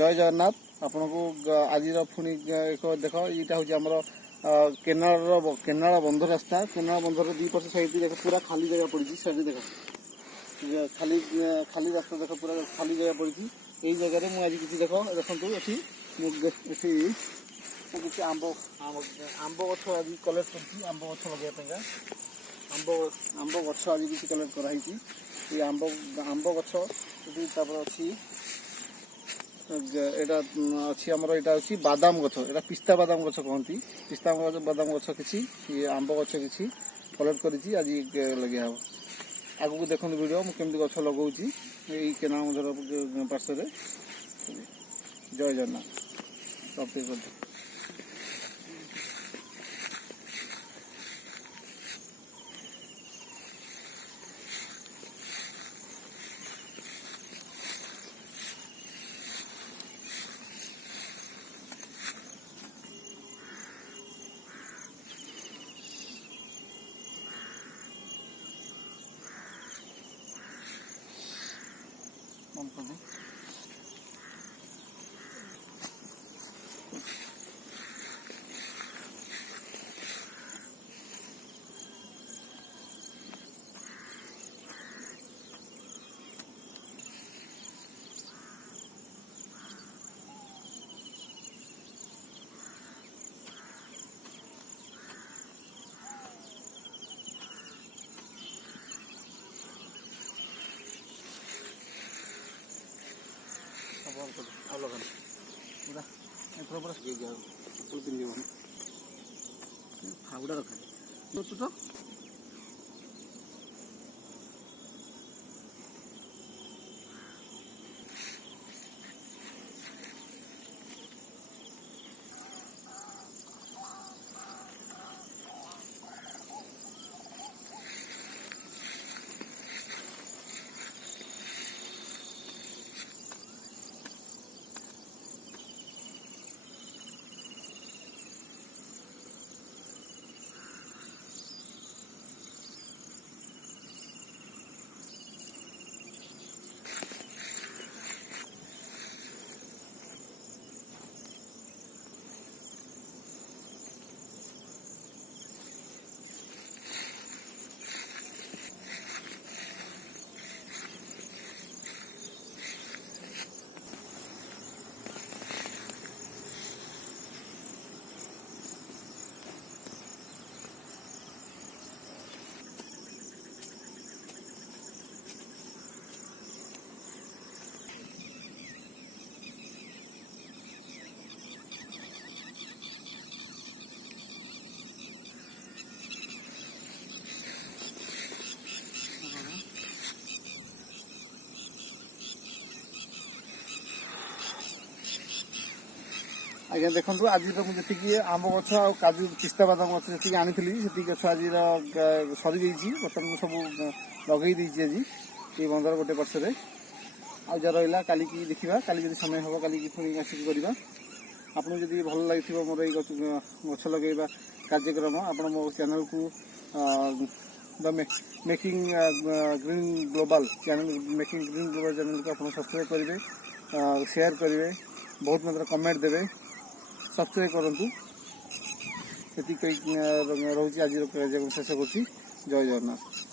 जय जगन्नाथ आपण को आज पुणी एक देख यहाँ हूँ आमर केनाल बंध रास्ता केनाल बंधर दी पार्श्व साइड देख पूरा खाली जगह पड़ी साइड देख खाली खाली रास्ता देख पूरा खाली जगह पड़ी यही जगह मुझे किसी देख देखो ये किसी आंब आंब गछ आज कलेक्ट कर आंब गछ लगे आंब गछ आज किसी कलेक्ट कराई ये आंब गछ अच्छी एटा अच्छी आमर यहाँ अच्छी बादाम गछ एटा पिस्ता बादाम गछ कहती पिस्ता बादाम गछ किसी ये आंब गछ किसी कलेक्ट कर आज लगे हम आगू देखते वीडियो मुझे गछ लगाऊँगी यही केनाल मधुर पार्श्व जय जगन्नाथ सब अवलोकन पूरा पूरा फावड़ा रखा तो आज्ञा देखो आज जी आंब गछ आ काजू पिस्ता बादाम गछ जी आनी से गछ आज सरी बर्तमान सब लगे आज ये बंधर गोटे पार्श्व आ जहाँ रहा काली देखा काली जब समय हम काली पुणी आसिक करवा आपको जब भल लगे मोर ये गछ लगे कार्यक्रम आप मो चैनल को making green global channel making green global channel को आप सब्सक्राइब करेंगे शेयर करेंगे बहुत मात्रा कमेंट देवे सब्सक्राइब करूँ ये रोचे आज शेष कर जय जगन्नाथ।